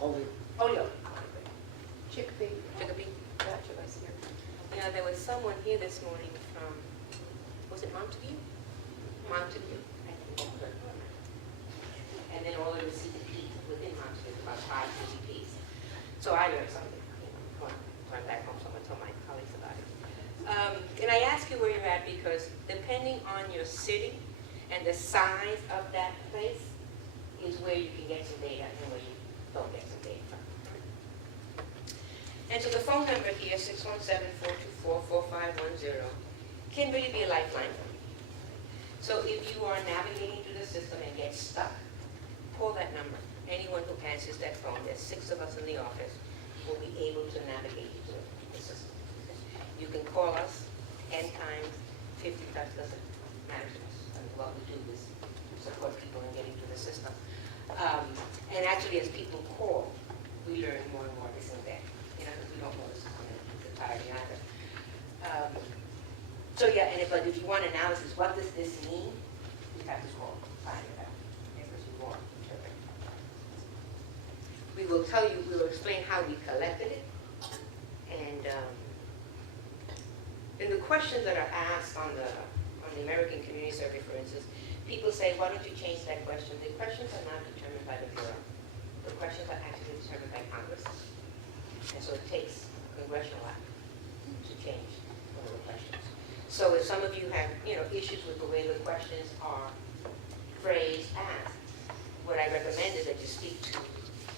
Only. Holyoke. Chicopee. Chicopee. Gotcha, I see. Yeah, there was someone here this morning from, was it Montague? Montague, I think. And then all of the CDPs within Montague, about 5 CDPs. So I learned something, when back home, someone told my colleagues about it. And I ask you where you're at because depending on your city and the size of that place is where you can get some data and where you don't get some data from. And so the phone number here, 617-424-4510, can really be a lifeline for you. So if you are navigating through the system and get stuck, call that number. Anyone who answers that phone, there's 6 of us in the office, will be able to navigate you through the system. You can call us 10 times, 50 times, doesn't matter to us. I mean, what we do is support people in getting through the system. And actually, as people call, we learn more and more this and that. You know, because we don't know the system entirely either. So yeah, but if you want analysis, what does this mean? You have to call, find it out. Because you want to interpret. We will tell you, we will explain how we collected it. And in the questions that are asked on the American Community Survey, for instance, people say, why don't you change that question? The questions are not determined by the Bureau. The questions are actually determined by Congress. And so it takes a congressional act to change one of the questions. So if some of you have, issues with the way the questions are phrased, asked, what I recommend is that you speak to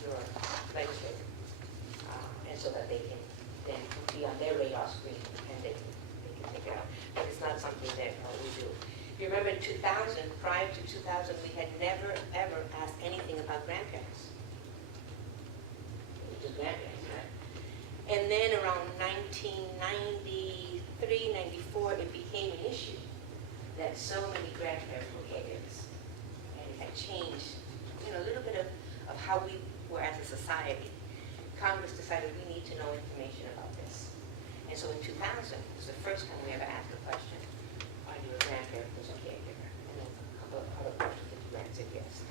your legislator, and so that they can then be on their radar screen and they can take it out. But it's not something that we do. If you remember in 2000, prior to 2000, we had never, ever asked anything about grandparents. Just grandparents, right? And then around 1993, 94, it became an issue that so many grandparents were caregivers. And it had changed, a little bit of how we were as a society. Congress decided we need to know information about this. And so in 2000, it was the first time we ever asked the question, are you a grandparent who's a caregiver? And then a couple of other questions that you answered yes.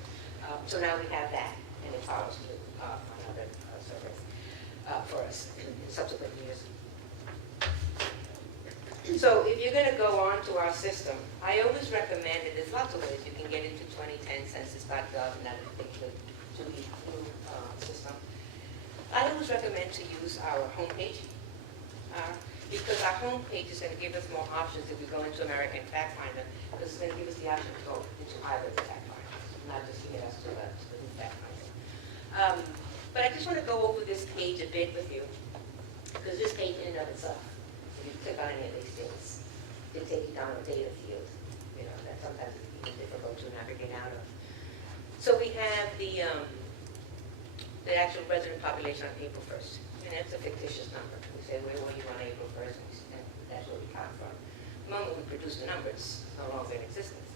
So now we have that, and it follows through on other surveys for us in subsequent years. So if you're going to go on to our system, I always recommend that there's lots of ways you can get into 2010 census.gov and that particular 2E system. I always recommend to use our homepage because our homepage is going to give us more options if we go into American Factfinder, because it's going to give us the option to go into either the Factfinder, not just get us to the new Factfinder. But I just want to go over this page a bit with you, because this page in and of itself, if you click on any of these things, it'll take you down a data field, that sometimes it's difficult to navigate out of. So we have the actual resident population on April 1st, and that's a fictitious number. We say, where were you on April 1st? And that's where we come from. The moment we produce the numbers, it's no longer in existence.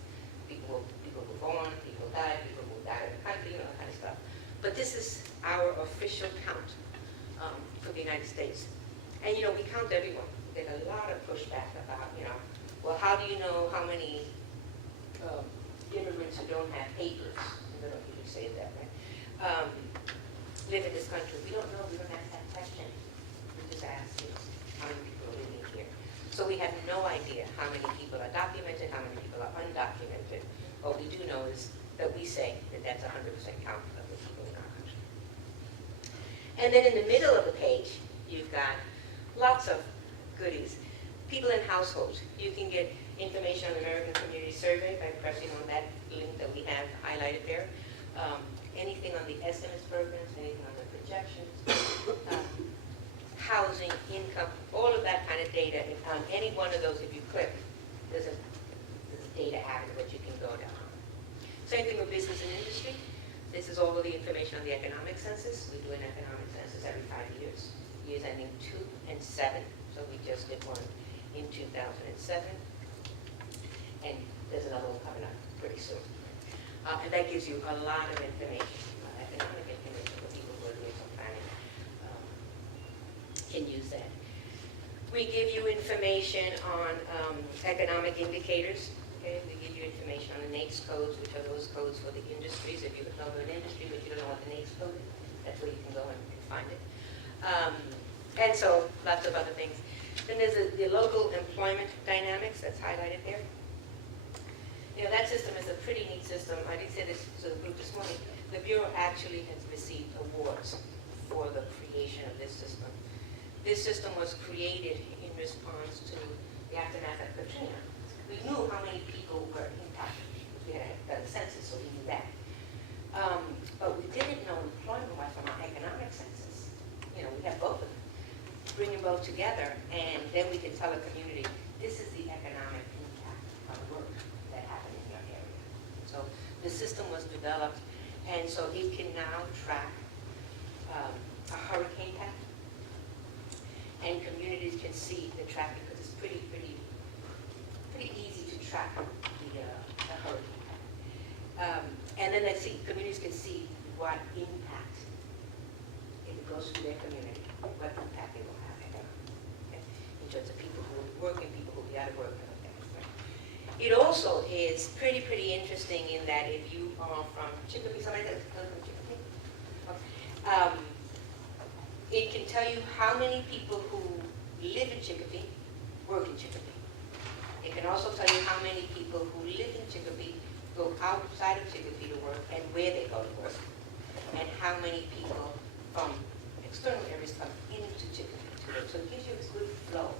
People were born, people died, people moved out of the country, that kind of stuff. But this is our official count for the United States. And we count everyone. There's a lot of pushback about, well, how do you know how many immigrants who don't have papers, they don't usually say it that way, live in this country? We don't know. We don't ask that question. We just ask how many people are living here. So we have no idea how many people are documented, how many people are undocumented. What we do know is that we say that that's 100% count of the people in our country. And then in the middle of the page, you've got lots of goodies. People in households. You can get information on the American Community Survey by pressing on that link that we have highlighted there. Anything on the estimates programs, anything on the projections, housing, income, all of that kind of data. If on any one of those, if you click, there's a data avenue that you can go down. Same thing with business and industry. This is all of the information on the economic census. We do an economic census every 5 years. Years ending 2 and 7. So we just did one in 2007. And there's another one coming up pretty soon. And that gives you a lot of information, economic information for people who are doing some planning. Can use that. We give you information on economic indicators. Okay, we give you information on the NAICS codes, which are those codes for the industries. If you know an industry but you don't know what the NAICS code is, That's where you can go and find it. And so lots of other things. Then there's the local employment dynamics that's highlighted there. You know, that system is a pretty neat system. I did say this to the group this morning. The Bureau actually has received awards for the creation of this system. This system was created in response to the aftermath of Katrina. We knew how many people were impacted. We had done a census, so we knew that. But we didn't know employment-wise from our economic census. You know, we have both of them. Bring them both together, and then we can tell a community, this is the economic impact of work that happened in your area. So the system was developed, and so it can now track a hurricane path, and communities can see the tracking because it's pretty easy to track the hurricane path. And then communities can see what impact, if it goes to their community, what impact it will have economically, in terms of people who will work and people who will be out of work and other things. Right? It also is pretty interesting in that if you are from Chicopee, somebody that's from Chicopee, it can tell you how many people who live in Chicopee work in Chicopee. It can also tell you how many people who live in Chicopee go outside of Chicopee to work and where they go to work, and how many people from external areas come into Chicopee to work. So it gives you this good flow.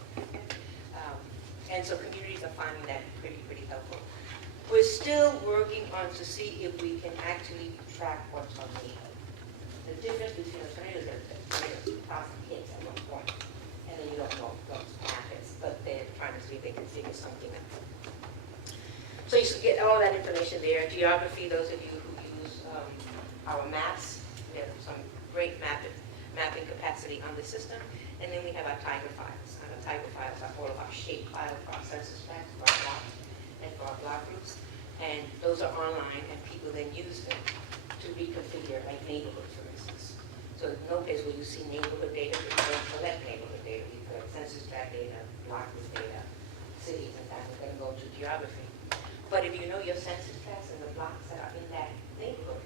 And so communities are finding that pretty helpful. We're still working on to see if we can actually track what's on the difference between a tornado is 1,000 hits at one point, and then you don't know what happens, but they're trying to see if they can figure something out. So you should get all that information there. Geography, those of you who use our maps, we have some great mapping capacity on the system. And then we have our Tiger files. And our Tiger files are all of our shape files for our census tracts, for our blocks, and for our block groups. And those are online, and people then use them to reconfigure, like neighborhoods, for instance. So there's no place where you see neighborhood data, we don't collect neighborhood data. We collect census tract data, block group data, cities and that. We're going to go to geography. But if you know your census tracts and the blocks that are in that neighborhood,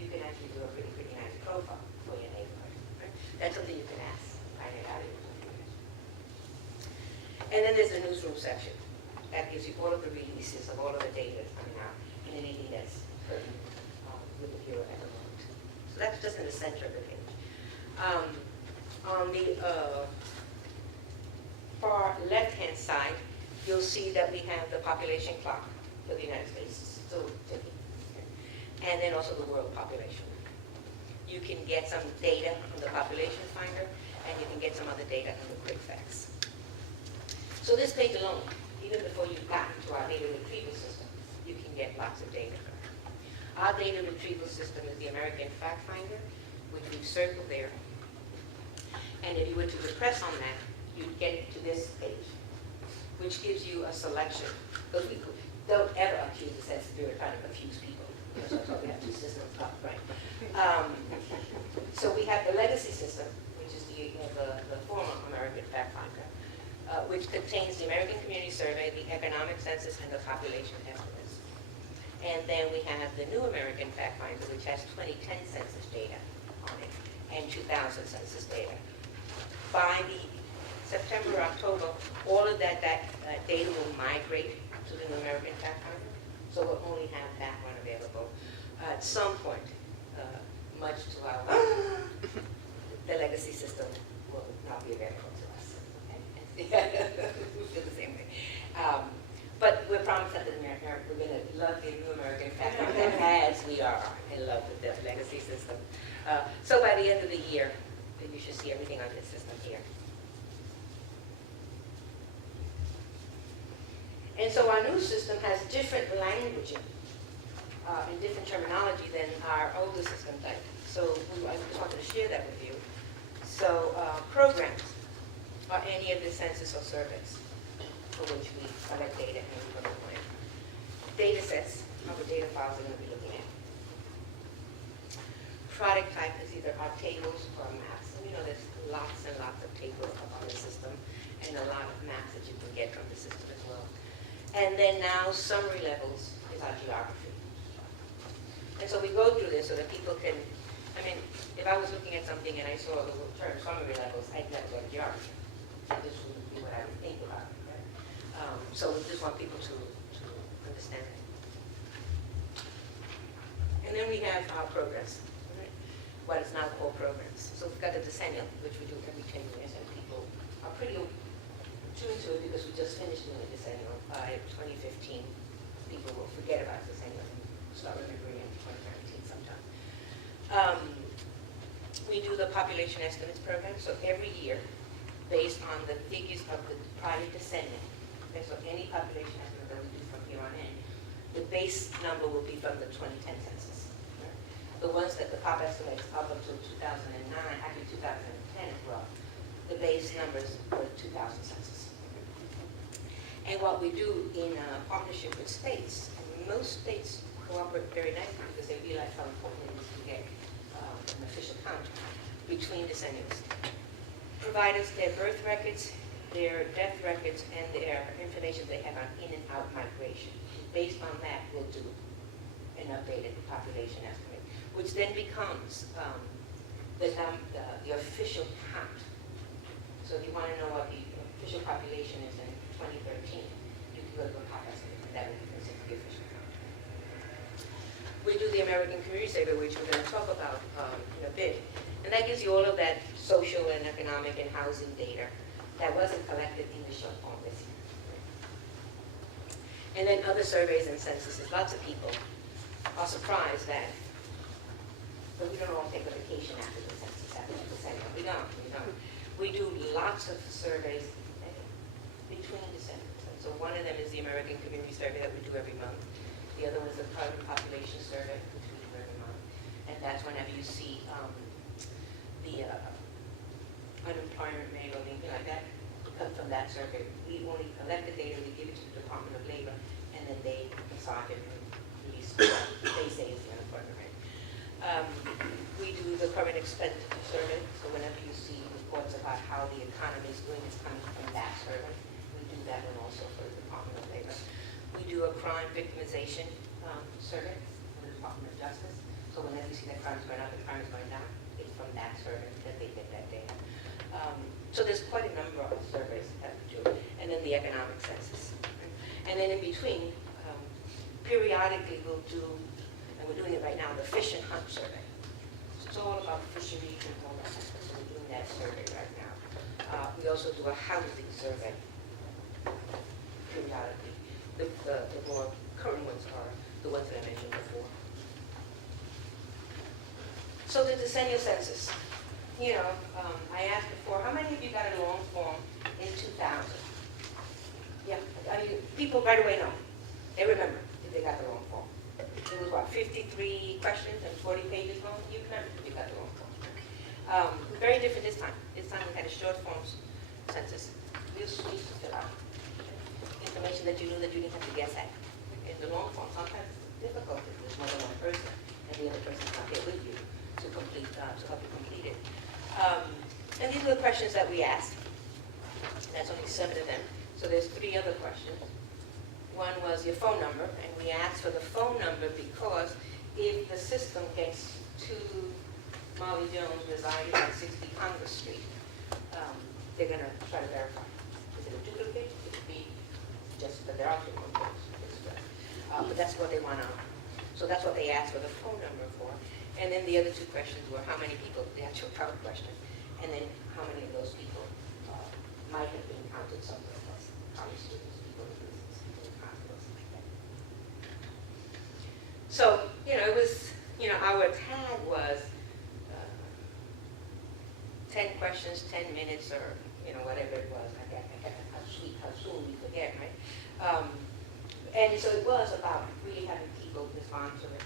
you can actually do a pretty nice profile for your neighborhood. Right? That's something you can ask. Find it out of your computers. And then there's the newsroom section. That gives you all of the releases of all of the data that's coming out and anything that's pertinent with the Bureau at the moment. So that's just in the center of the page. On the far left-hand side, you'll see that we have the population clock for the United States, still ticking. And then also the world population. You can get some data from the population finder, and you can get some other data from the quick facts. So this page alone, even before you've gotten to our data retrieval system, you can get lots of data from it. Our data retrieval system is the American Factfinder, which we've circled there. And if you were to press on that, you'd get to this page, which gives you a selection. Because we don't ever accuse the Census Bureau of trying to confuse people. So we have two systems up, right? So we have the legacy system, which is the former American Factfinder, which contains the American Community Survey, the Economic Census, and the population estimates. And then we have the new American Factfinder, which has 2010 census data on it and 2000 census data. By the September, October, all of that data will migrate to the new American Factfinder, so we'll only have that one available. At some point, much to our the legacy system will not be available to us. Okay? We feel the same way. But we're promised that we're going to love the new American Factfinder as we are in love with the legacy system. So by the end of the year, you should see everything on this system here. And so our new system has different languaging and different terminology than our older system type. So I just wanted to share that with you. So programs are any of the census or surveys for which we collect data and we put it in. Data sets are the data files we're going to be looking at. Product type is either our tables or maps. And you know there's lots and lots of tables up on the system and a lot of maps that you can get from the system as well. And then now summary levels is our geography. And so we go through this so that people can I mean, if I was looking at something and I saw the term summary levels, I'd never go to geography. And this wouldn't be what I would think about it, right? So we just want people to understand it. And then we have our programs, right? What is now called programs. So we've got the decennial, which we do every 10 years, and people are pretty tuned to it because we just finished doing the decennial. By 2015, people will forget about the decennial and start remembering it in 2019 sometime. We do the population estimates program, so every year, based on the figures of the prior decennial, okay, so any population estimate that we do from here on in, the base number will be from the 2010 census. Right? The ones that the pop estimates up until 2009, actually 2010 as well, the base numbers were 2000 census. And what we do in partnership with states, and most states cooperate very nicely because they realize how important it is to get an official count between decennials. Provide us their birth records, their death records, and their information they have on in and out migration. Based on that, we'll do an updated population estimate, which then becomes the official count. So if you want to know what the official population is in 2013, you can go to a pop estimate, and that will be considered the official count. We do the American Community Survey, which we're going to talk about in a bit. And that gives you all of that social and economic and housing data that wasn't collected in the short form this year. And then other surveys and censuses. Lots of people are surprised that but we don't all take a vacation after the census, after the decennial. We don't. We do lots of surveys between decennials. And so one of them is the American Community Survey that we do every month. The other one is the Carbon Population Survey, which we do every month. And that's whenever you see the unemployment rate or anything like that, it comes from that survey. We only collect the data, we give it to the Department of Labor, and then they massage it and release what they say is the unemployment rate. We do the current expenditure survey, so whenever you see reports about how the economy is doing, it's coming from that survey. We do that one also for the Department of Labor. We do a crime victimization survey for the Department of Justice. So whenever you see that crime is going up and crime is going down, it's from that survey that they get that data. So there's quite a number of surveys that we do. And then the economic census. And then in between, periodically we'll do, and we're doing it right now, the fish and hunt survey. So it's all about fisheries and all that. So we're doing that survey right now. We also do a housing survey periodically. The more current ones are the ones that I mentioned before. So the decennial census. You know, I asked before, how many of you got a long form in 2000? Yeah, I mean, people right away know. They remember if they got the long form. It was what, 53 questions and 40 pages long? You remember if you got the long form. Very different this time. This time we had a short form census. Real sweet to fill out. Information that you knew that you didn't have to guess at. In the long form, sometimes it's difficult if there's more than one person and the other person's not there with you to complete, to help you complete it. And these are the questions that we asked. That's only 7 of them. So there's 3 other questions. One was your phone number, and we asked for the phone number because if the system gets to Molly Jones residing at 60 Congress Street, they're going to try to verify. Is it a duplicate? It could be just that there are 2 numbers. But that's what they want to. So that's what they asked for the phone number for. And then the other 2 questions were how many people, the actual power question, and then how many of those people might have been counted somewhere else, college students, people in business, people in hospitals, like that. So, you know, it was, you know, our tag was 10 questions, 10 minutes, or, you know, whatever it was. I got how soon we forget, right? And so it was about really having people respond to it.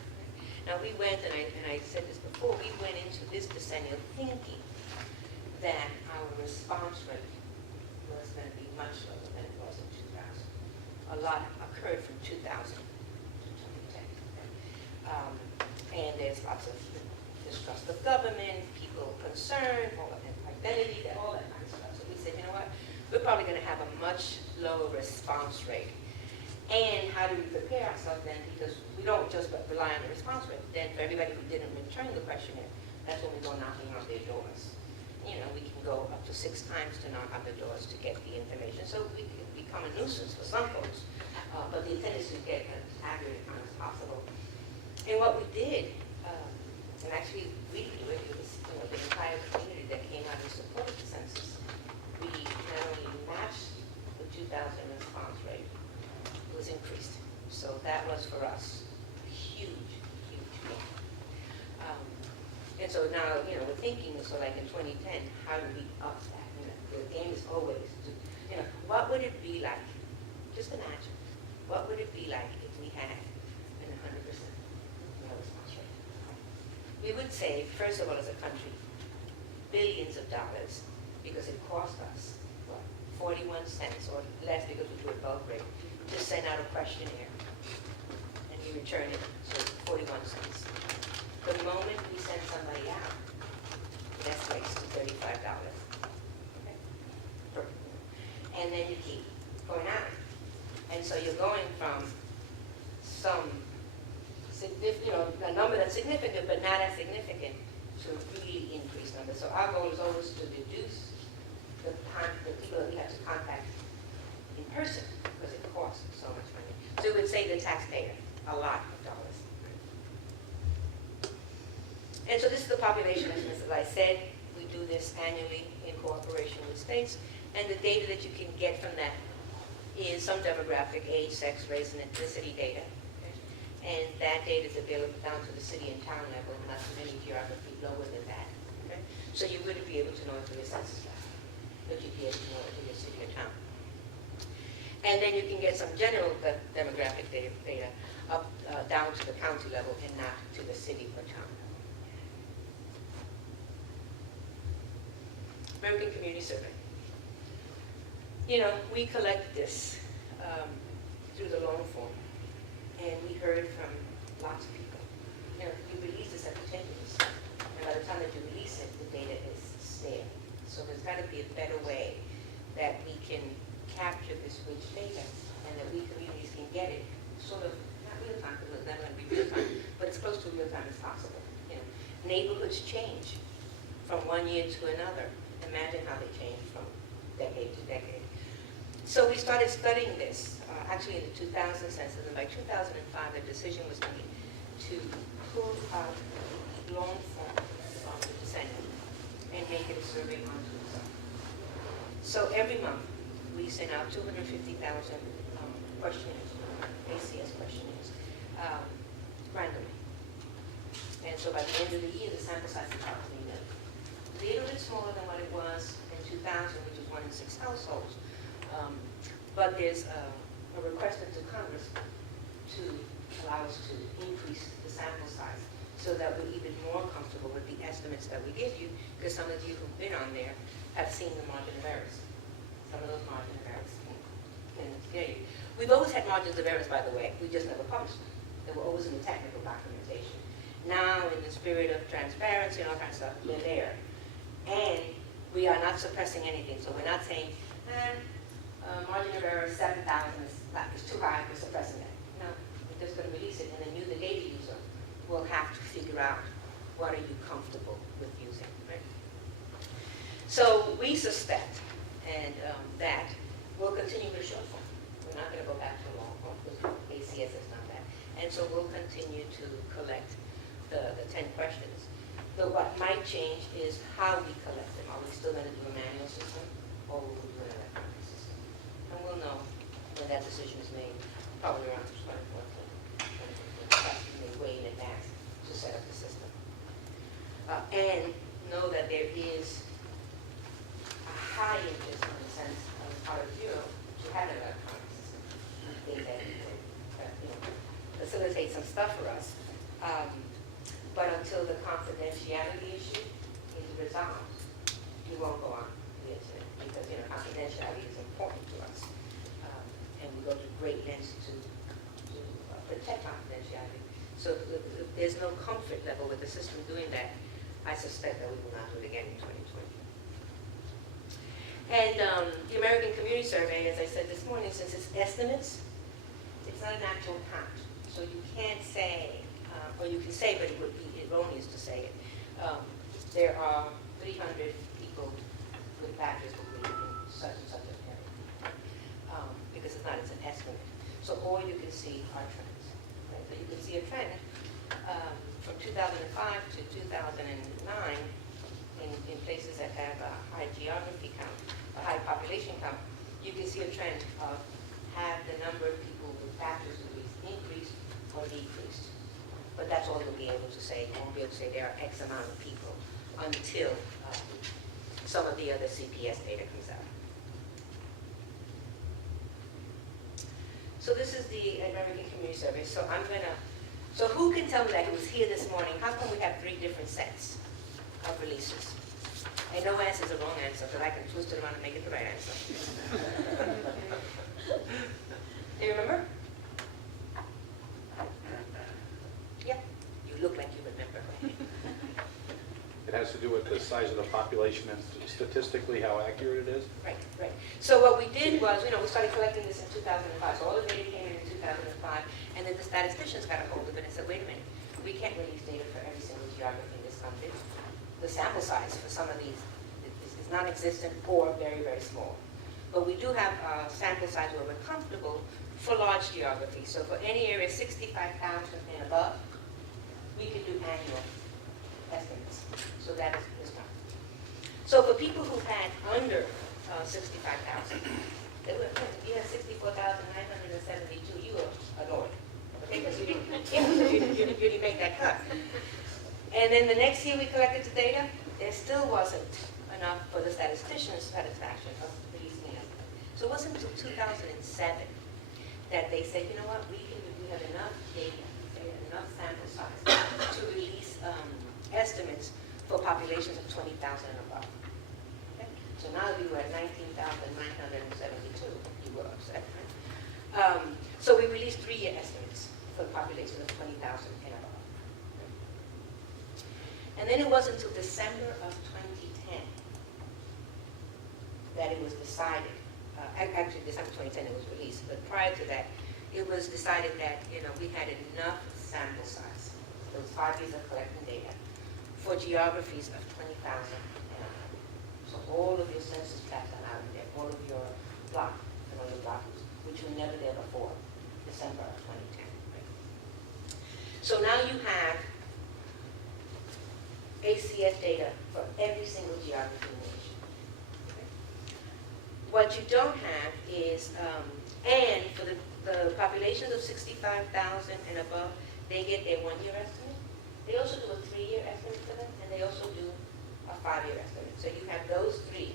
Now we went, and I said this before, we went into this decennial thinking that our response rate was going to be much lower than it was in 2000. A lot occurred from 2000 to 2010. And there's lots of distrust of government, people concerned, all of that identity, all that kind of stuff. So we said, you know what, we're probably going to have a much lower response rate. And how do we prepare ourselves then? Because we don't just rely on the response rate. Then for everybody who didn't return the questionnaire, That's when we go knocking on their doors. You know, we can go up to 6 times to knock on the doors to get the information. So we can become a nuisance for some folks. But the intent is to get as accurate as possible. And what we did, and actually we didn't do it, it was the entire community that came out and supported the census. We not only matched the 2000 response rate, it was increased. So that was for us a huge, huge win. And so now, we're thinking, so like in 2010, how do we up that? The game is always to, what would it be like? Just imagine, what would it be like if we had an 100% response rate? We would save, first of all, as a country, billions of dollars because it cost us, 41 cents or less because we do a bulk rate to send out a questionnaire. And you return it, so 41 cents. The moment we send somebody out, it escalates to $35. Okay? And then you keep going out. And so you're going from some a number that's significant, but not as significant, to a really increased number. So our goal is always to reduce the people that we have to contact in person because it costs so much money. So it would save the taxpayer a lot of dollars. And so this is the population estimates. As I said, we do this annually in cooperation with states. And the data that you can get from that is some demographic, age, sex, race, and ethnicity data. Okay? And that data is available down to the city and town level, not too many geography lower than that. Okay? So you wouldn't be able to know it for your census tract, but you'd be able to know it for your city or town. And then you can get some general demographic data up down to the county level and not to the city or town. American Community Survey. We collected this through the long form, and we heard from lots of people. You release this every 10 years, and by the time that you release it, the data is stale. So there's got to be a better way that we can capture this rich data, and that we communities can get it sort of, not real time, because it's not going to be real time, but as close to real time as possible. Neighborhoods change from one year to another. Imagine how they change from decade to decade. So we started studying this, actually in the 2000 census, and by 2005 the decision was made to pull out long form from the Decennial and make it a survey onto itself. So every month we send out 250,000 questionnaires, ACS questionnaires, randomly. And so by the end of the year, the sample size is approximately a little bit smaller than what it was in 2000, which was 1 in 6 households. But there's a request to Congress to allow us to increase the sample size so that we're even more comfortable with the estimates that we give you, because some of you who've been on there have seen the margin of errors. Some of those margin of errors can scare you. We've always had margins of errors, by the way. We just never published them. They were always in the technical documentation. Now, in the spirit of transparency and all kinds of stuff, they're there. And we are not suppressing anything. So we're not saying, margin of error 7,000 is too high, we're suppressing it. No, we're just going to release it, and then you, the data user, will have to figure out what are you comfortable with using, right? So we suspect, and that we'll continue with short form. We're not going to go back to long form because ACS is not that. And so we'll continue to collect the 10 questions. But what might change is how we collect them. Are we still going to do a manual system, or will we do an electronic system? And we'll know when that decision is made, probably around 2014. That's made way in advance to set up the system. And know that there is a high interest in the sense of part of Bureau to have an electronic system. I think that facilitate some stuff for us. But until the confidentiality issue is resolved, we won't go on the internet because confidentiality is important to us, and we go to great lengths to protect confidentiality. So if there's no comfort level with the system doing that, I suspect that we will not do it again in 2020. And the American Community Survey, as I said this morning, since it's estimates, it's not an actual count. So you can't say, or you can say, but it would be erroneous to say it, there are 300 people with bachelor's degree in such and such an area. Because it's not, it's an estimate. So all you can see are trends. Right? So you can see a trend from 2005 to 2009 in places that have a high geography count, a high population count. You can see a trend of have the number of people with bachelor's degrees increased or decreased. But that's all you'll be able to say. You won't be able to say there are X amount of people until some of the other CPS data comes out. So this is the American Community Survey. So so who can tell me, like it was here this morning, how come we have 3 different sets of releases? And no answer is a wrong answer, because I can twist it around and make it the right answer. Do you remember? Yeah, you look like you remember. It has to do with the size of the population and statistically how accurate it is? Right, right. So what we did was, we started collecting this in 2005. So all the data came in 2005, and then the statisticians got a hold of it and said, wait a minute, we can't release data for every single geography in this country. The sample size for some of these is non-existent or very, very small. But we do have a sample size where we're comfortable for large geography. So for any area 65,000 and above, we can do annual estimates. So that is done. So for people who had under 65,000, you had 64,972, you were annoyed. Okay, because you didn't make that cut. And then the next year we collected the data, there still wasn't enough for the statistician's satisfaction of releasing it. So it wasn't until 2007 that they said, you know what, we have enough data, enough sample size to release estimates for populations of 20,000 and above. Okay? So now we were at 19,972. You were upset, right? So we released 3-year estimates for the population of 20,000 and above. And then it wasn't until December of 2010 that it was decided, actually December 2010 it was released, but prior to that, it was decided that we had enough sample size, those 5 years of collecting data, for geographies of 20,000 and above. So all of your census tracts are out there, all of your block and all your block groups, which were never there before December of 2010. Right? So now you have ACS data for every single geography in the nation. Okay? What you don't have is, and for the populations of 65,000 and above, they get their 1-year estimate. They also do a 3-year estimate for them, and they also do a 5-year estimate. So you have those 3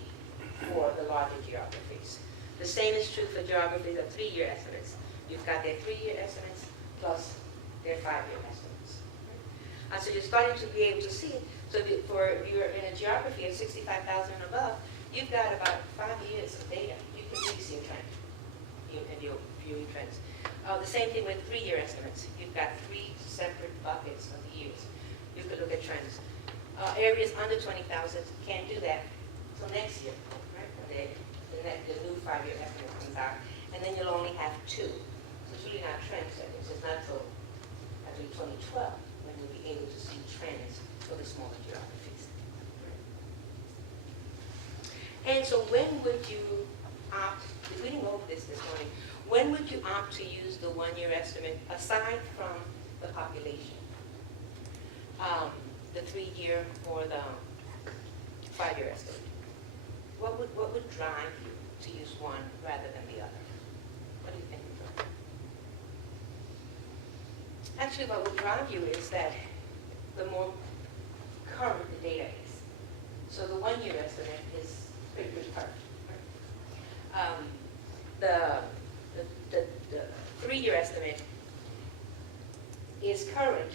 for the larger geographies. The same is true for geographies of 3-year estimates. You've got their 3-year estimates plus their 5-year estimates. So you're starting to be able to see it. So if you're in a geography of 65,000 and above, you've got about 5 years of data. You can really see a trend in your viewing trends. The same thing with 3-year estimates. You've got 3 separate buckets of years. You could look at trends. Areas under 20,000 can't do that until next year, right? The new 5-year estimate comes out, and then you'll only have 2. So it's really not trend settings. It's not until 2012 when you'll be able to see trends for the smaller geographies. And so when would you opt, we didn't go over this morning, when would you opt to use the 1-year estimate aside from the population? The 3-year or the 5-year estimate? What would drive you to use one rather than the other? What do you think? Actually, what would drive you is that the more current the data is. So the 1-year estimate is pretty current. Right? The 3-year estimate is current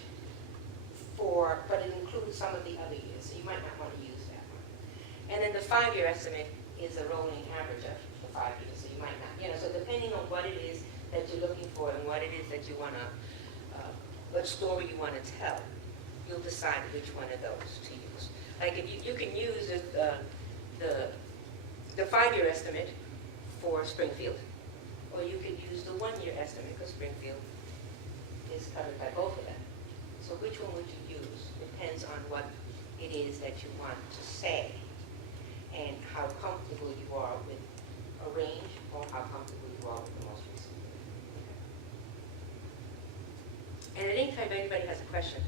but it includes some of the other years, so you might not want to use that one. And then the 5-year estimate is a rolling average of the 5 years, so you might not, so depending on what it is that you're looking for and what it is that you want to, what story you want to tell, you'll decide which one of those to use. Like if you can use the 5-year estimate for Springfield, or you could use the 1-year estimate because Springfield is covered by both of them. So which one would you use? Depends on what it is that you want to say, and how comfortable you are with a range, or how comfortable you are with the most recent. And at any time, if anybody has a question,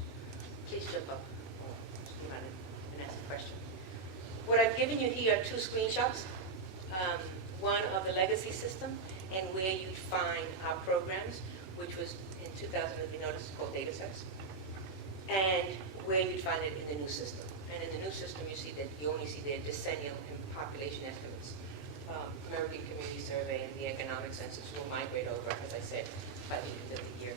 please jump up or come on and ask a question. What I've given you here are two screenshots. One of the legacy system and where you'd find our programs, which was in 2000, as we noticed, called data sets, and where you'd find it in the new system. And in the new system, you see that you only see the decennial and population estimates. American Community Survey and the Economic Census will migrate over, as I said, by the end of the year.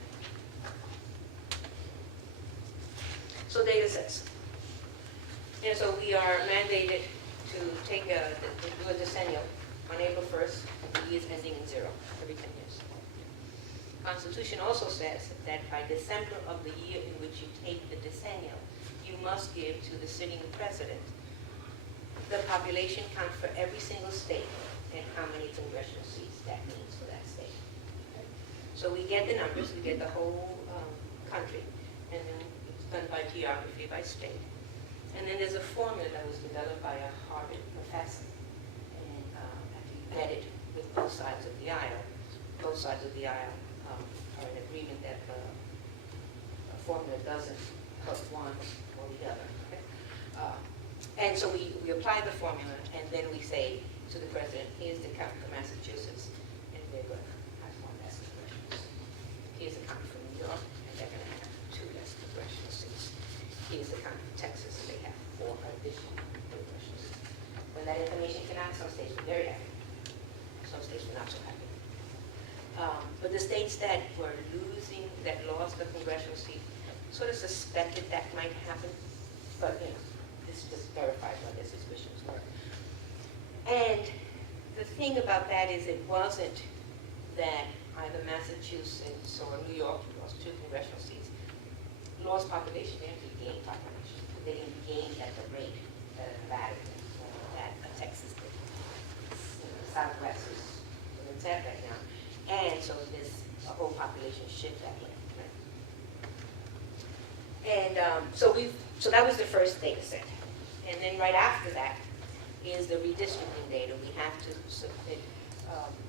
So data sets. And so we are mandated to take do a decennial on April 1st, the years ending in 0, every 10 years. Constitution also says that by December of the year in which you take the decennial, you must give to the sitting president the population count for every single state and how many congressional seats that means for that state. Okay? So we get the numbers, we get the whole country, and then it's done by geography, by state. And then there's a formula that was developed by a Harvard professor, and actually vetted with both sides of the aisle. Both sides of the aisle are in agreement that a formula doesn't help one or the other. Okay? And so we apply the formula, and then we say to the president, here's the count for Massachusetts, and they're going to have one less congressional seat. Here's the count for New York, and they're going to have 2 less congressional seats. Here's the count for Texas, and they have 4 additional congressional seats. When that information came out, some states were very happy. Some states were not so happy. But the states that were losing, that lost the congressional seat, sort of suspected that might happen, but this just verified what their suspicions were. And the thing about that is it wasn't that either Massachusetts or New York lost 2 congressional seats, lost population, they actually gained population. They didn't gain at the rate that Nevada did, or that Texas did. Southwest is in that right now. And so there's a whole population shift that way. Right? And so that was the first data set. And then right after that is the redistricting data. We have to submit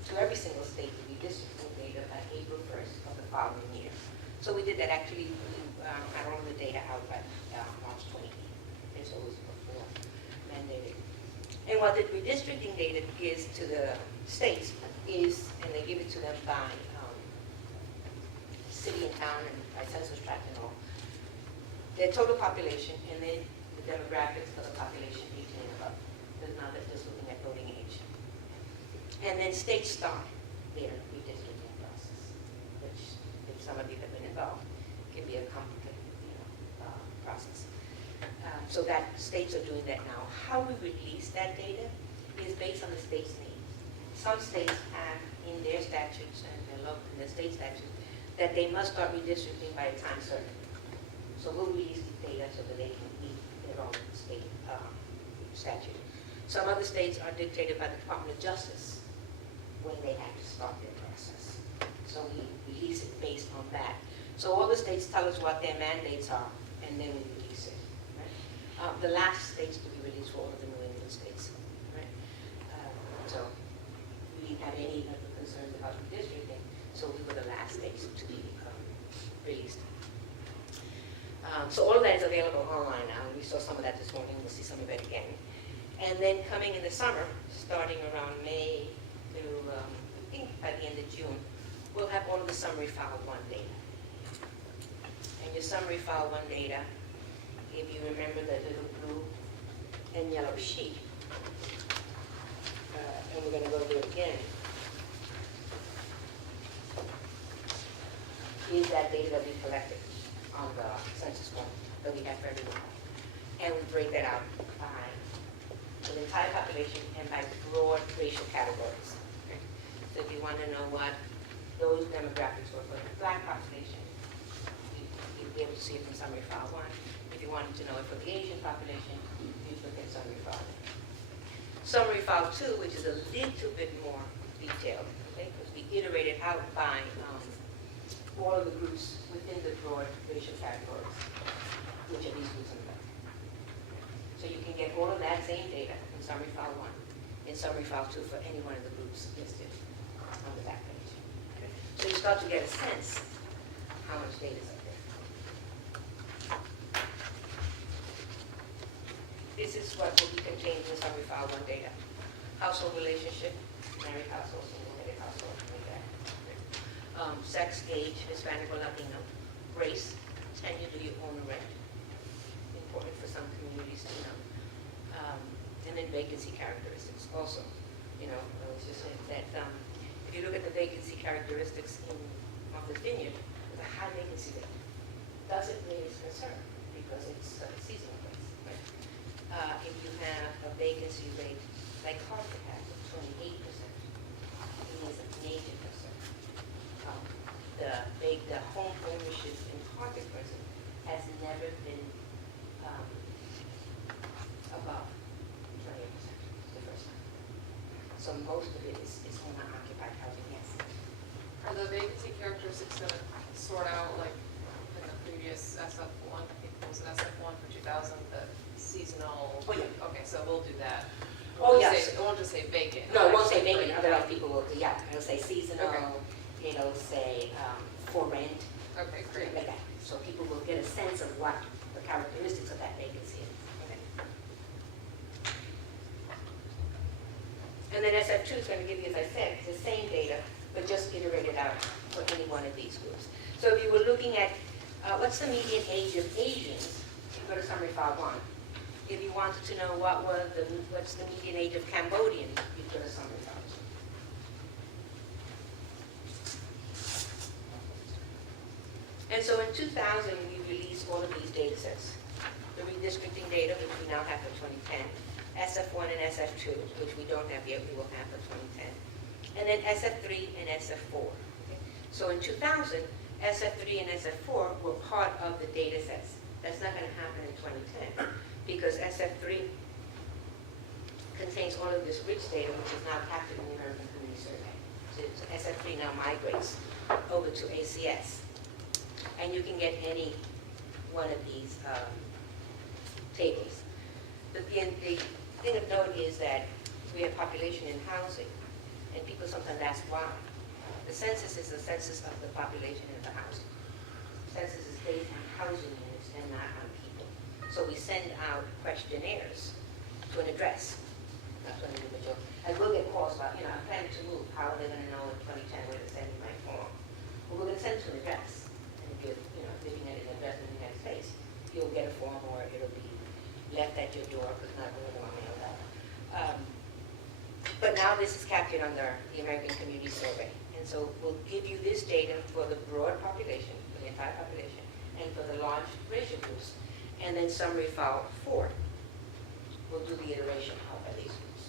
to every single state the redistricting data by April 1st of the following year. So we did that actually, I rolled the data out by March 28th. And so it was before mandated. And what the redistricting data gives to the states is, and they give it to them by city and town and by census tract and all, their total population and then the demographics of the population 18 and above. Because now they're just looking at voting age. And then states start their redistricting process, which if some of you have been involved, can be a complicated process. So that states are doing that now. How we release that data is based on the state's needs. Some states have in their statutes and in the state statute that they must start redistricting by a time certain. So we'll release the data so that they can meet their own state statute. Some other states are dictated by the Department of Justice when they have to start their process. So we release it based on that. So all the states tell us what their mandates are, and then we release it. Right? The last states to be released were all of the New England states. Right? So we didn't have any of the concerns about redistricting, so we were the last states to be released. So all of that is available online now. We saw some of that this morning. We'll see some of it again. And then coming in the summer, starting around May through, I think by the end of June, we'll have all of the summary file 1 data. And your summary file 1 data, if you remember the little blue and yellow sheet, and we're going to go through it again, is that data that we collected on the census form that we have for everyone. And we break that out by the entire population and by broad racial categories. Okay? So if you want to know what those demographics were for the Black population, you'd be able to see it from summary file 1. If you wanted to know it for the Asian population, you'd look at summary file 1. Summary file 2, which is a little bit more detailed, okay? Because we iterated out by all of the groups within the broad racial categories, which are these groups in the back. So you can get all of that same data in summary file 1, in summary file 2 for any one of the groups listed on the back page. Okay? So you start to get a sense how much data is up there. This is what will be contained in the summary file 1 data. Household relationship, married household, single-married household, like that. Sex, age, Hispanic or Latino, race, tenure, do you own or rent? Important for some communities to know. And then vacancy characteristics also. You know, I was just saying that if you look at the vacancy characteristics in Martha's Vineyard, there's a high vacancy rate. Doesn't raise concern because it's a seasonal place. Right? If you have a vacancy rate like Hartford has of 28%, it is a major concern. The home ownership in Hartford, for instance, has never been above 28%. It's the first time. So most of it is owner-occupied housing, yes. Are the vacancy characteristics going to sort out, like in the previous SF1, I think it was SF1 for 2000, the seasonal? Oh, yeah. Okay, so we'll do that. It Oh, won't yes. It won't just say vacant. No, it won't say Actually, vacant, otherwise people will, yeah, it'll say seasonal, Okay. it'll say for rent, Okay, great. like that. So people will get a sense of what the characteristics of that vacancy is. Okay. And then SF2 is going to give you, as I said, the same data, but just iterated out for any one of these groups. So if you were looking at what's the median age of Asians, you go to summary file 1. If you wanted to know what's the median age of Cambodians, you go to summary file 2. And so in 2000, we released all of these data sets. The redistricting data, which we now have for 2010, SF1 and SF2, which we don't have yet, we will have for 2010, and then SF3 and SF4. Okay? So in 2000, SF3 and SF4 were part of the data sets. That's not going to happen in 2010, because SF3 contains all of this rich data, which is now captured in the American Community Survey. So SF3 now migrates over to ACS. And you can get any one of these tables. The thing of note is that we have population in housing, and people sometimes ask why. The census is the census of the population in the housing. Census is based on housing units and not on people. So we send out questionnaires to an address, not to an individual. And we'll get calls about, I'm planning to move. How are they going to know in 2010 where to send me my form? Well, we're going to send it to an address. If you get an address in the United States, you'll get a form or it'll be left at your door because not going to mail out. But now this is captured under the American Community Survey. And so we'll give you this data for the broad population, for the entire population, and for the large racial groups. And then summary file 4 will do the iteration of these groups.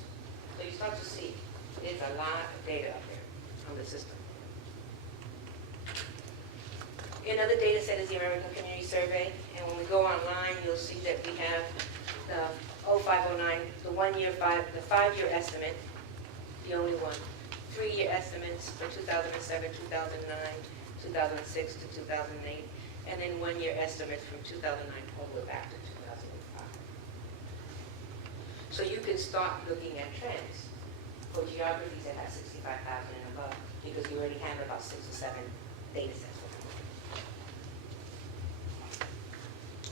So you start to see there's a lot of data up there on the system. Another data set is the American Community Survey, and when we go online, you'll see that we have the 0509, the 5-year estimate, the only one, 3-year estimates for 2007, 2009, 2006 to 2008, and then 1-year estimates from 2009 all the way back to 2005. So you can start looking at trends for geographies that have 65,000 and above, because you already have about 6 or 7 data sets.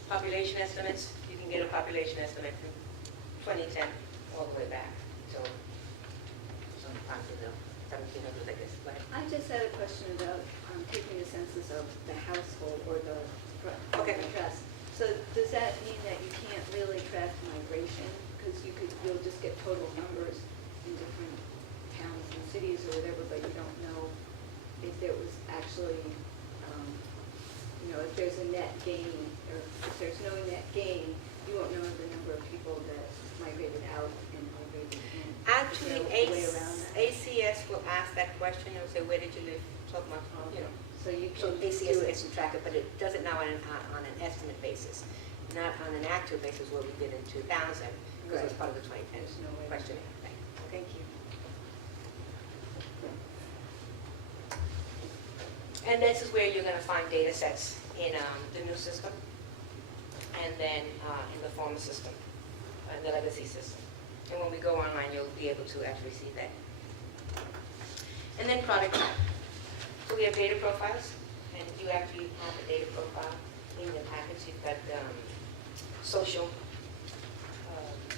Population estimates, you can get a population estimate from 2010 all the way back. So sometimes, 1700, I guess. But I just had a question about taking a census of the household or the Okay. address. So does that mean that you can't really track migration? Because you'll just get total numbers in different towns and cities or whatever, but you don't know if there was actually, if there's a net gain, or if there's no net gain, you won't know the number of people that migrated out and migrated in. actually, Is there a way around that? ACS will ask that question. They'll say, where did you live 12 months? So you So can ACS do it. gets to track it, but it does it now on an estimate basis, not on an actual basis where we did in 2000, because it was Right. part of the 2010 There's no way. questionnaire thing. Thank you. And this is where you're going to find data sets in the new system and then in the former system. the legacy system. And when we go online, you'll be able to actually see that. And then product type. So we have data profiles, and you actually have a data profile in the package. You've got social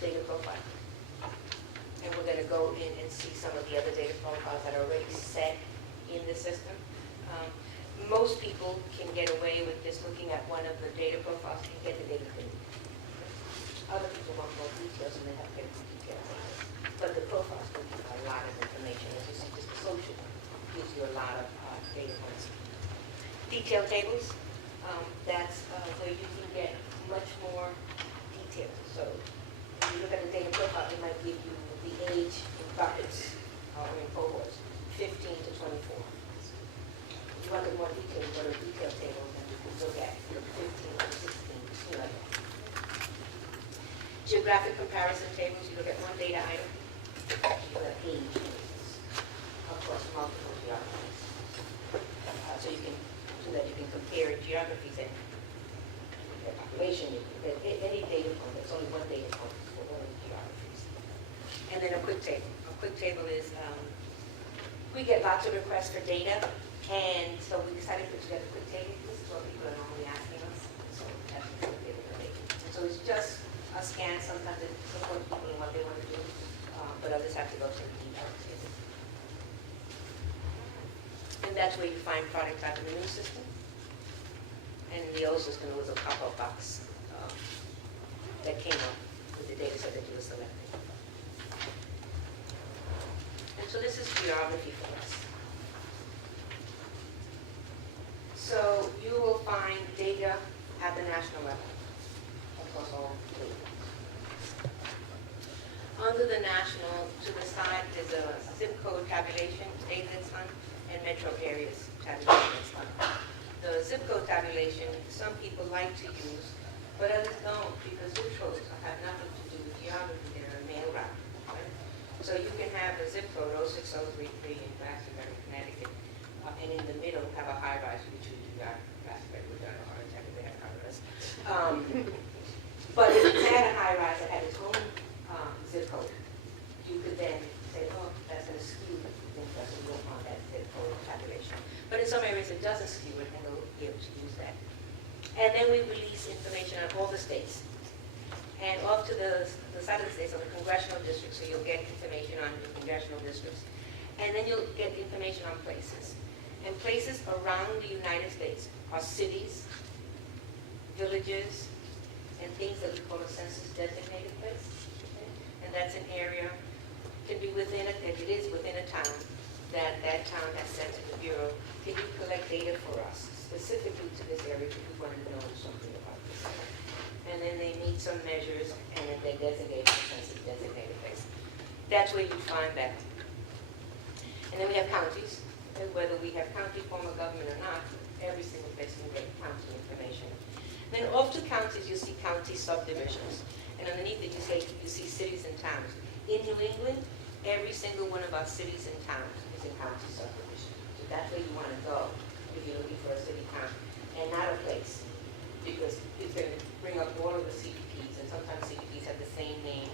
data profile. And we're going to go in and see some of the other data profiles that are already set in the system. Most people can get away with just looking at one of the data profiles and get the data clean. Other people want more details and they have to get more details. But the profiles give you a lot of information. As you see, just the social gives you a lot of data points. Detail tables, that's where you can get much more detail. So if you look at the data profile, it might give you the age in buckets or in cohorts, 15 to 24. If you want to get more detail, you go to detail tables and you can look at 15 to 16, like that. Geographic comparison tables, you look at one data item, you look at age, for instance, across multiple geographies. So you can do that, you can compare geographies and population, you can get any data point, there's only one data point for all the geographies. And then a quick table. A quick table is, we get lots of requests for data, and so we decided to put together a quick table. This is what people are normally asking us, so that's what we're able to make. And so it's just a scan, sometimes it supports people in what they want to do, but others have to go to the detail table. And that's where you find product type in the new system. And in the old system, it was a pop-up box that came up with the data set that you were selecting. And so this is geography for us. So you will find data at the national level across all data. Under the national, to the side, there's a zip code tabulation data that's done and metro areas tabulation that's done. The zip code tabulation, some people like to use, but others don't, because zip codes have nothing to do with geography. They're a mail route, right? So you can have a zip code 06033 in Glastonbury, Connecticut, and in the middle have a high rise, which we do got Glastonbury, we got a heart attack if they had a high rise. But if you had a high rise that had its own zip code, you could then say, oh, that's going to skew the interest and go on that zip code tabulation. But in some areas it doesn't skew it, and they'll be able to use that. And then we release information on all the states. And off to the side of the states are the congressional districts, so you'll get information on the congressional districts. And then you'll get information on places. And places around the United States are cities, villages, and things that we call a census designated place. Okay? And that's an area, can be within a, if it is within a town, that town has sent to the Bureau, can you collect data for us, specifically to this area, because we want to know something about this area. And then they meet some measures, and then they designate the census designated place. That's where you find that. And then we have counties, and whether we have county form of government or not, every single place can get county information. Then off to counties, you see county subdivisions. And underneath it, you see cities and towns. In New England, every single one of our cities and towns is a county subdivision. So that's where you want to go if you're looking for a city town, and not a place. Because it's going to bring up all of the CPPs, and sometimes CPPs have the same name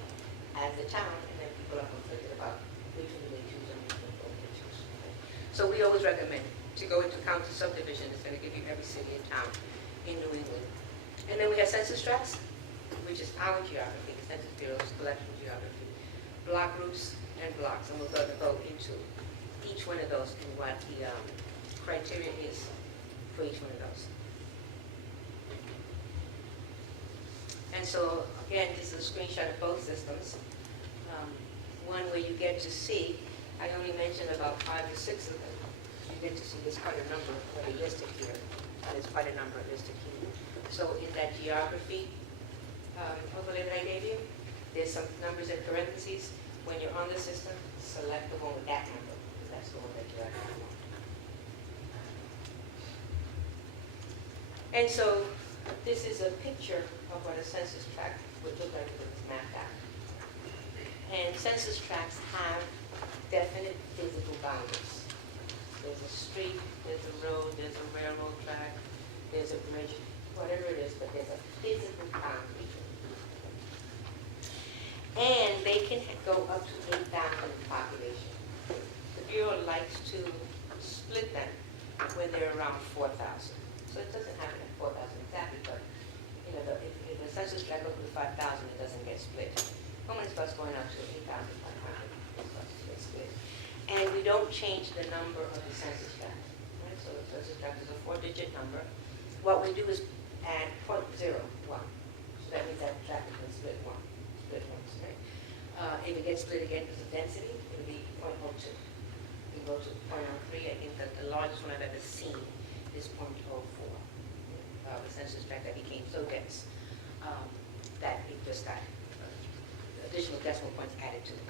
as the town, and then people are conflicted about which one do they choose and which one don't they choose. Okay? So we always recommend to go into county subdivision. It's going to give you every city and town in New England. And then we have Census Tracts, which is our geography, the Census Bureau's collection geography, block groups and blocks, and we're going to go into each one of those and what the criteria is for each one of those. And so, again, this is a screenshot of both systems. One where you get to see, I only mentioned about 5 or 6 of them. You get to see there's quite a number that are listed here. There's quite a number listed here. So in that geography overlay that I gave you, there's some numbers in parentheses. When you're on the system, select the one with that number, because that's the one that you actually want. And so this is a picture of what a census tract would look like if it was mapped out. And census tracts have definite physical boundaries. There's a street, there's a road, there's a railroad track, there's a bridge, whatever it is, but there's a physical boundary. they're around 4,000. So it doesn't happen at 4,000 exactly, but, you know, if the census tract goes to 5,000, it doesn't get split. But when it starts going up to 8,500, it starts to get split. And we don't change the number of the census tract, right? So the census tract is a 4-digit number. What we do is add 0.01. So that means that tract has been split once, right? If it gets split again because of density, it'll be 0.02. We go to 0.03. I think that the largest one I've ever seen is 0.04. The census tract that became so dense that it just got additional decimal points added to it.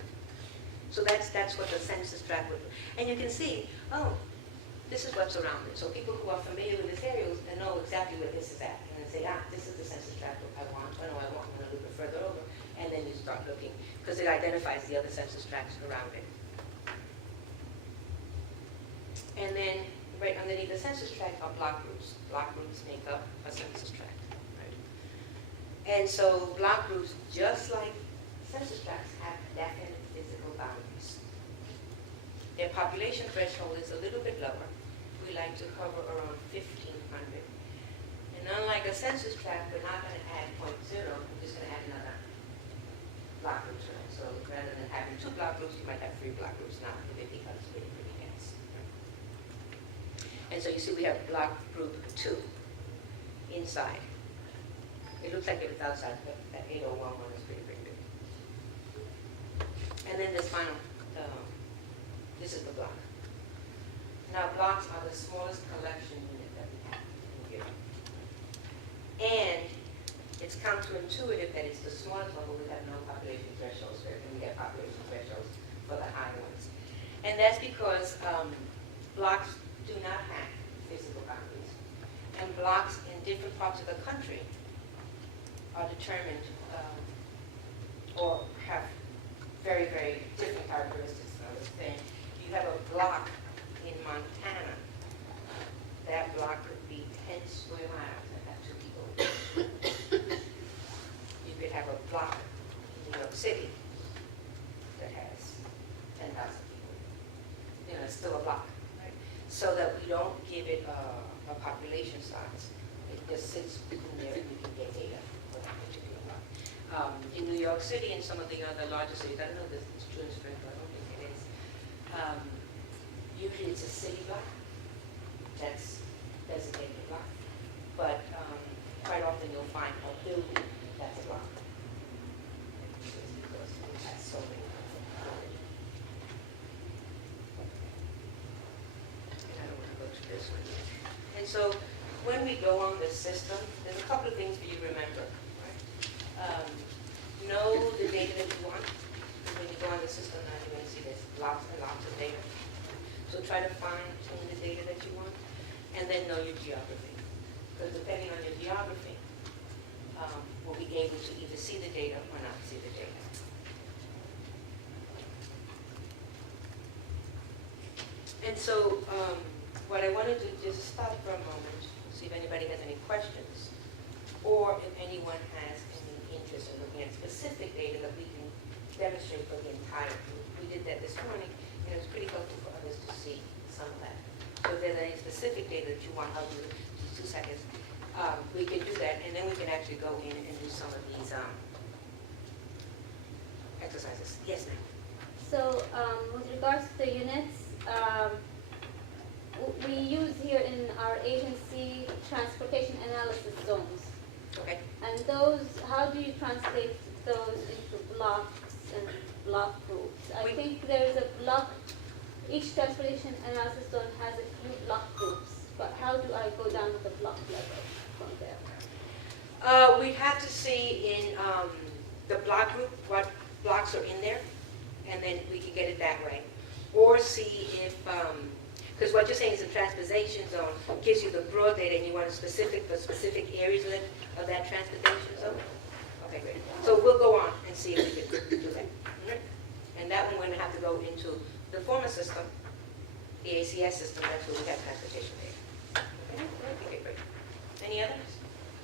So that's what the census tract would do. And you can see, oh, this is what's around it. So people who are familiar with this area they know exactly where this is at. And they say, this is the census tract I want. I know I want one a little bit further over. And then you start looking, because it identifies the other census tracts around it. And then right underneath the census tract are block groups. Block groups make up a census tract. Right? And so block groups, just like census tracts, have definite physical boundaries. Their population threshold is a little bit lower. We like to cover around 1,500. And unlike a census tract, we're not going to add 0.0, we're just going to add another block group. Right? So rather than having 2 block groups, you might have 3 block groups now if it becomes pretty dense. And so you see we have block group 2 inside. It looks like it was outside, but that 8011 is pretty big. And then this final, this is the block. Now blocks are the smallest collection unit that we have in here. And it's counterintuitive that it's the smallest one, but we have no population thresholds there, and we have population thresholds for the high ones. And that's because blocks do not have physical boundaries. And blocks in different parts of the country are determined or have very, very different characteristics. I was saying, you have a block in Montana. That block could be 10 square miles and have 2 people. You could have a block in New York City that has 10,000 people. You know, it's still a block, right? So that we don't give it a population size. It just sits in there and you can get data for that particular block. In New York City and some of the other larger cities, I don't know if it's true in Springfield, I don't think it is. Usually it's a city block that's designated a block, but quite often you'll find a building that's a block. It's because it has so many. And I don't want to go to this one yet. And so when we go on the system, there's a couple of things for you to remember. Know the data that you want. When you go on the system now, you're going to see there's lots and lots of data. So try to fine-tune the data that you want, and then know your geography. Because depending on your geography, we'll be able to either see the data or not see the data. And so what I wanted to just stop for a moment, see if anybody has any questions, or if anyone has any interest in looking at specific data that we can demonstrate for the entire group. We did that this morning, and it was pretty helpful for others to see some of that. So if there's any specific data that you want, I'll do it in just 2 seconds. We can do that, and then we can actually go in and do some of these exercises. Yes, ma'am. So with regards to the units, we use here in our agency transportation analysis zones. Okay. And those, how do you translate those into blocks and block groups? I think there's a block, each transportation analysis zone has a few block groups, but how do I go down to the block level from there? We have to see in the block group what blocks are in there, and then we can get it that way. Or see if, because what you're saying is the transportation zone gives you the broad data, and you want a specific for specific areas of that transportation zone. Okay, great. So we'll go on and see if we can do that. And that one we're going to have to go into the former system, the ACS system. That's where we have transportation data. Okay, great. Any others?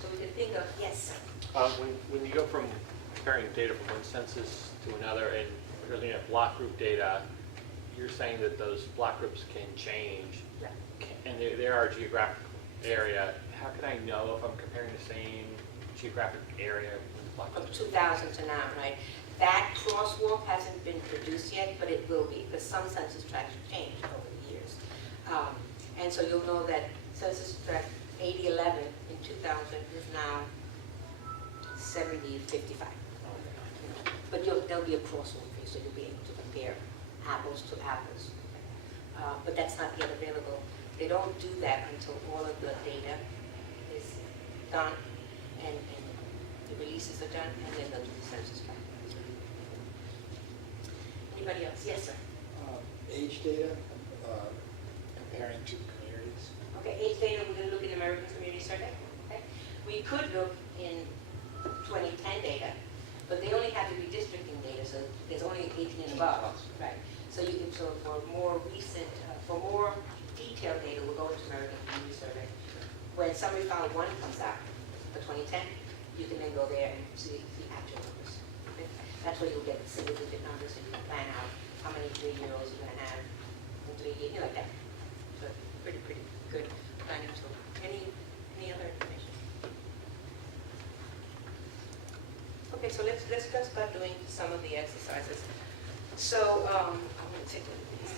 So we can think of, yes. When you go from comparing data from one census to another and you're looking at block group data, you're saying that those block groups can change, Yeah. and they are a geographic area. How can I know if I'm comparing the same geographic area with the block From groups? 2000 to now, right? That crosswalk hasn't been produced yet, but it will be, because some census tracts have changed over the years. And so you'll know that census tract 8011 in 2000 is now 7055. But there'll be a crosswalk for you, so you'll be able to compare apples to apples. But that's not yet available. They don't do that until all of the data is done and the releases are done, and then they'll do the census tract. Anybody else? Yes, sir. Age data, comparing two communities. Okay, age data, we're going to look at American Community Survey. Okay, we could look in 2010 data, but they only have the redistricting data, so there's only 18 and above, right? So you can, so for more recent, for more detailed data, we'll go into American Community Survey. When Summary File 1 comes out for 2010, you can then go there and see the actual numbers. Okay? That's where you'll get single-digit numbers, and you can plan out how many 3-year-olds you're going to have in 3 years, like that. So pretty good planning tool. Any other information? Okay, so let's just start doing some of the exercises. So I'm going to take one of these.